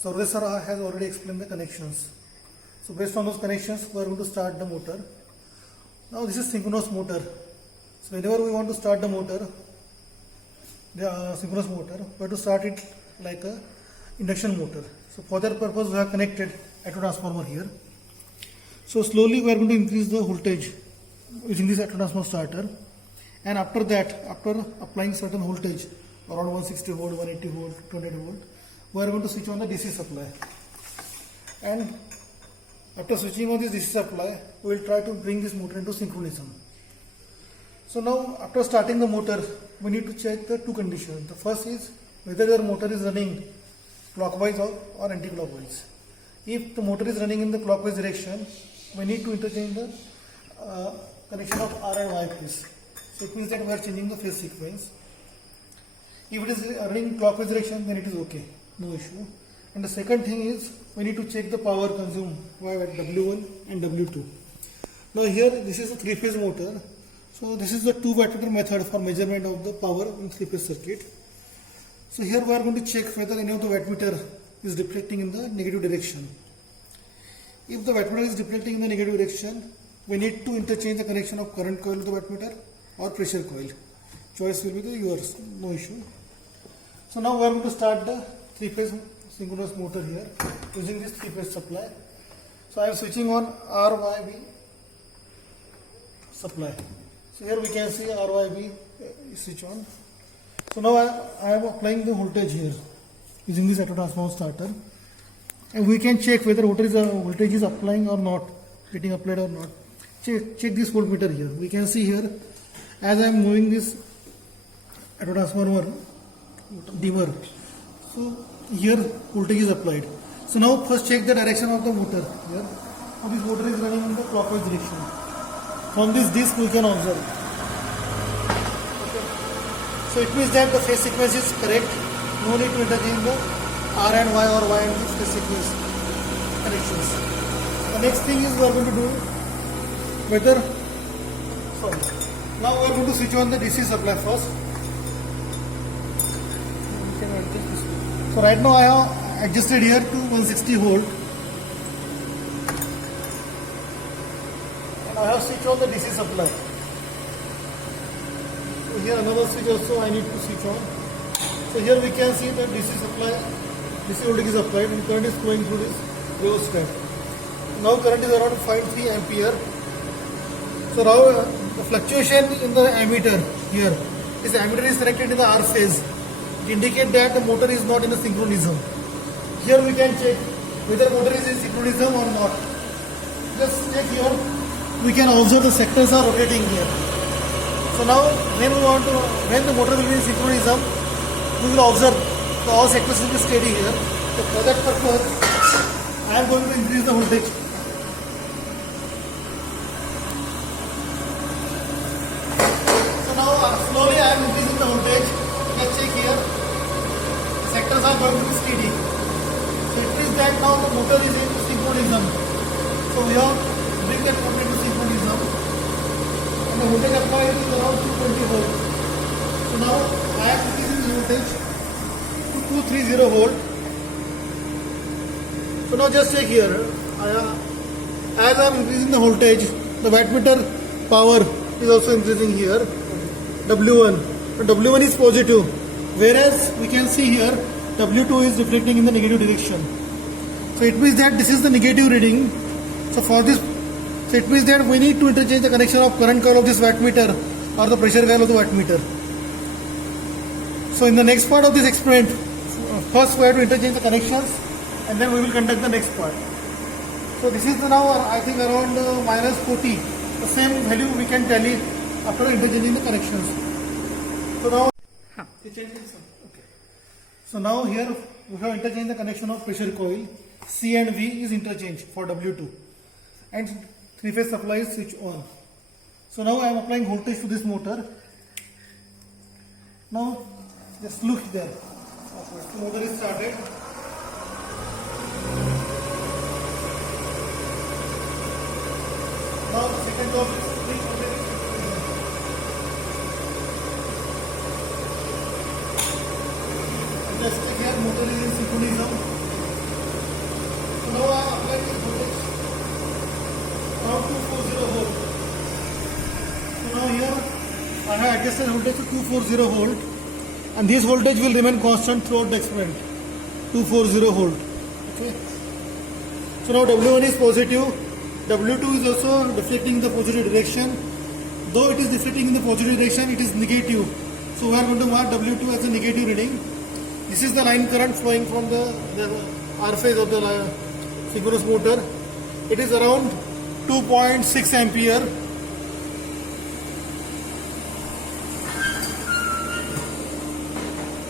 So this sir has already explained the connections. So based on those connections, we are going to start the motor. Now this is synchronous motor. So whenever we want to start the motor, the synchronous motor, we have to start it like a induction motor. So for that purpose, we have connected auto transformer here. So slowly we are going to increase the voltage using this auto transformer starter. And after that, after applying certain voltage around 160 volt, 180 volt, 200 volt, we are going to switch on the DC supply. And after switching on this DC supply, we will try to bring this motor into synchronism. So now after starting the motor, we need to check the two conditions. The first is whether your motor is running clockwise or anti-clockwise. If the motor is running in the clockwise direction, we need to interchange the connection of R and Y phase. So it means that we are changing the phase sequence. If it is running clockwise direction, then it is okay, no issue. And the second thing is we need to check the power consumed by W1 and W2. Now here this is a three-phase motor. So this is the two wattmeter method for measurement of the power in three-phase circuit. So here we are going to check whether any of the wattmeter is deflecting in the negative direction. If the wattmeter is deflecting in the negative direction, we need to interchange the connection of current coil to the wattmeter or pressure coil. Choice will be yours, no issue. So now we are going to start the three-phase synchronous motor here using this three-phase supply. So I am switching on RYB supply. So here we can see RYB is switch on. So now I am applying the voltage here using this auto transformer starter, and we can check whether voltage is applying or not, getting applied or not. Check this voltmeter here. We can see here as I am moving this auto transformer dimmer. So here voltage is applied. So now first check the direction of the motor here. Now this motor is running in the clockwise direction. From this disc we can observe. Okay. So it means that the phase sequence is correct. No need to interchange the R and Y or Y and the phase sequence connections. The next thing is we are going to do now we are going to switch on the DC supply first. So right now I have adjusted here to 160 volt. And I have switched on the DC supply. So here another switch also I need to switch on. So here we can see that DC supply, DC voltage is applied and current is flowing through this rheostat. Now current is around 0.3 ampere. So now the fluctuation in the ammeter here, this ammeter is connected in the R phase. It indicates that the motor is not in a synchronism. Here we can check whether motor is in synchronism or not. Just check here, we can observe the sectors are rotating here. So now when the motor will be in synchronism, we will observe the all sectors will be steady here. So for that purpose, I am going to increase the voltage. Slowly I am increasing the voltage. Let's check here. The sectors are going to be steady. So it means that now the motor is in synchronism. So we have to bring that motor into synchronism. And the voltage applied is around 220 volt. So now I am increasing the voltage to 230 volt. So now just check here. As I am increasing the voltage, the wattmeter power is also increasing here. W1. So W1 is positive, whereas we can see here W2 is reflecting in the negative direction. So it means that this is the negative reading. So for this, so it means that we need to interchange the connection of current coil of this wattmeter or the pressure coil of the wattmeter. So in the next part of this experiment, first we have to interchange the connections and then we will conduct the next part. So this is now I think around minus 40. The same value we can tally after interchanging the connections. So now, okay. So now here we have interchanged the connection of pressure coil. C and V is interchanged for W2, and three-phase supply is switch on. So now I am applying voltage to this motor. Now just look there. The motor is started. Now second job is just here motor is in synchronism. have adjusted voltage to 240 volt, and this voltage will remain constant throughout the experiment. 240 volt. Okay. So now W1 is positive. W2 is also deflecting in the positive direction. Though it is deflecting in the positive direction, it is negative. So we are going to mark W2 as a negative reading. This is the line current flowing from the R phase of the synchronous motor. It is around 2.6 ampere.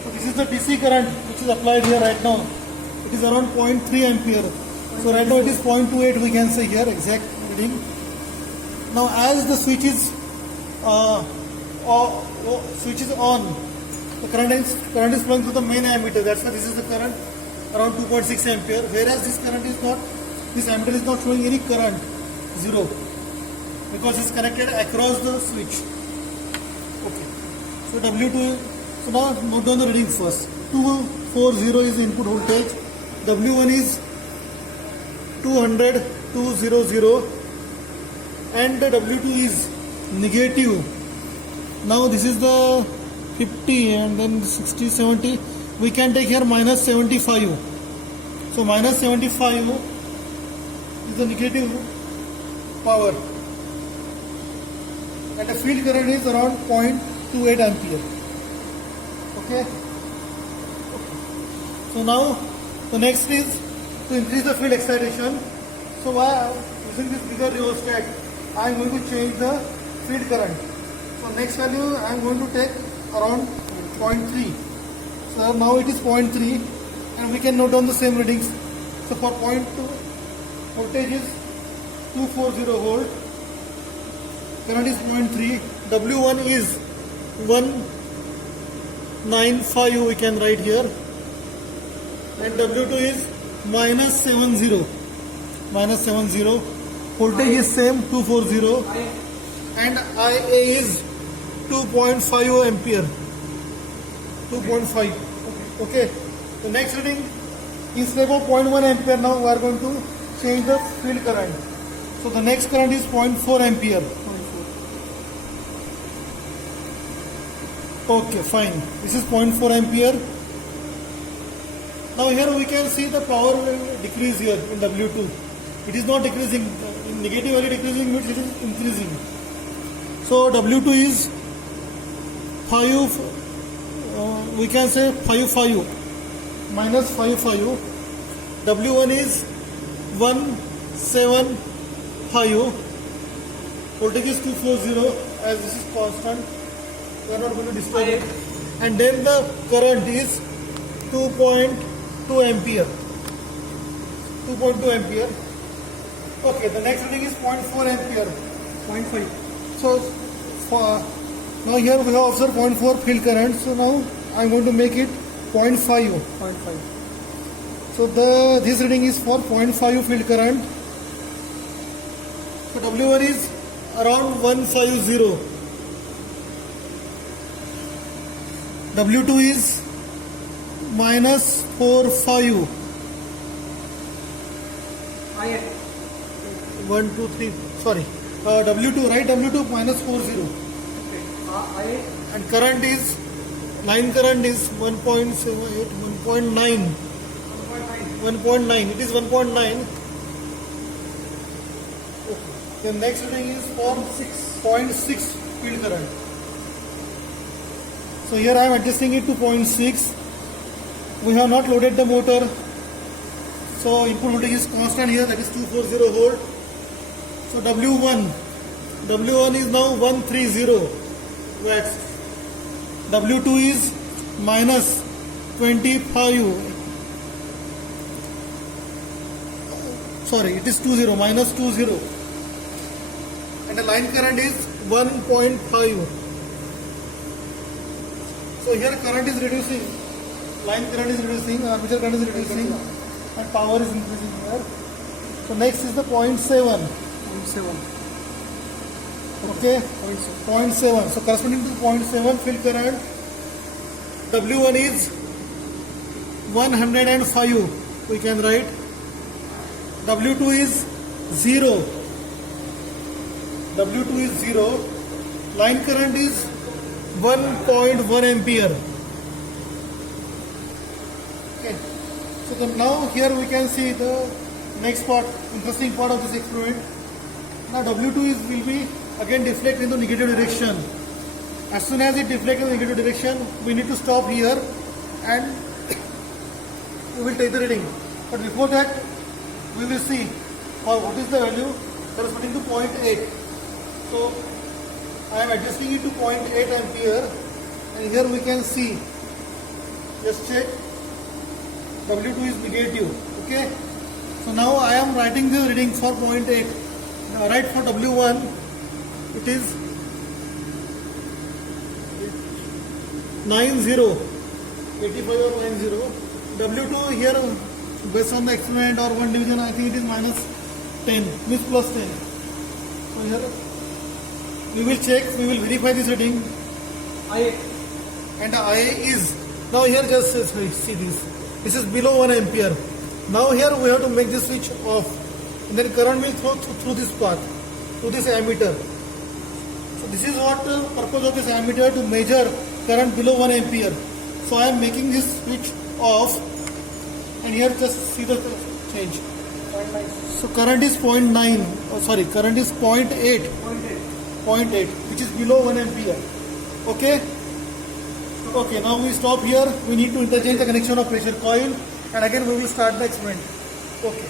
So this is the DC current which is applied here right now. It is around 0.3 ampere. So right now it is 0.28, we can say here exact reading. Now as the switch is on, the current is flowing through the main ammeter. That's why this is the current around 2.6 ampere. Whereas this current is not, this ammeter is not showing any current, zero, because it's connected across the switch. Okay. So W2. So now note down the reading first. 240 is input voltage. W1 is 200, 200, and the W2 is negative. Now this is the 50 and then 60, 70. We can take here minus 75. So minus 75 is the negative power, and the field current is around 0.28 ampere. Okay. So now the next is to increase the field excitation. So by using this bigger rheostat, I am going to change the field current. So next value I am going to take around 0.3. So now it is 0.3, and we can note down the same readings. So for 0.2, voltage is 240 volt, current is 0.3, W1 is 195, we can write here, and W2 is minus 70, voltage is same 240, and IA is 2.5 ampere, 2.5. Okay. The next reading, instead of 0.1 ampere, now we are going to change the field current. So the next current is 0.4 ampere. Okay, fine. This is 0.4 ampere. Now here we can see the power will decrease here in W2. It is not decreasing. In negative value decreasing means it is increasing. So W2 is 5, we can say 5, minus 5. W1 is 175. Voltage is 240, as this is constant. We are not going to disturb it. And then the current is 2.2 ampere. 2.2 ampere. Okay, the next reading is 0.4 ampere. 0.5. So now here we have observed 0.4 field current. So now I am going to make it 0.5. So this reading is for 0.5 field current. So W1 is around 150. W2 is minus 45. 1, 2, 3. Sorry. W2, right? W2 minus 40. And current is, line current is 1.78, 1.9. 1.9. It is 1.9. The next reading is for 0.6 field current. So here I am adjusting it to 0.6. We have not loaded the motor. So input voltage is constant here, that is 240 volt. So W1 is now 130 watts. W2 is minus 25. Sorry, it is 20, minus 20. And the line current is 1.5. So here current is reducing, line current is reducing, armature current is reducing, and power is increasing here. So next is the 0.7. Okay, 0.7. So corresponding to 0.7 field current, W1 is 105. We can write. W2 is 0. W2 is 0. Line current is 1.1 ampere. Okay. So now here we can see the next part, interesting part of this experiment. Now W2 will be again deflect in the negative direction. As soon as it deflects in the negative direction, we need to stop here and we will take the reading. But before that, we will see what is the value corresponding to 0.8. So I am adjusting it to 0.8 ampere, and here we can see, just check, W2 is negative. Okay. So now I am writing the reading for 0.8. Now write for W1, it is 90, 85 or 90. W2 here, based on the experiment or one division, I think it is minus 10, means plus 10. So here we will check, we will verify this reading. IA, and the IA is, now here just see this is below 1 ampere. Now here we have to make this switch off, and then current will flow through this path, through this ammeter. So this is what the purpose of this ammeter, to measure current below 1 ampere. So I am making this switch off, and here just see the change. So current is 0.9, current is 0.8, which is below 1 ampere. Okay. Okay, now we stop here. We need to interchange the connection of pressure coil, and again we will start the experiment. Okay.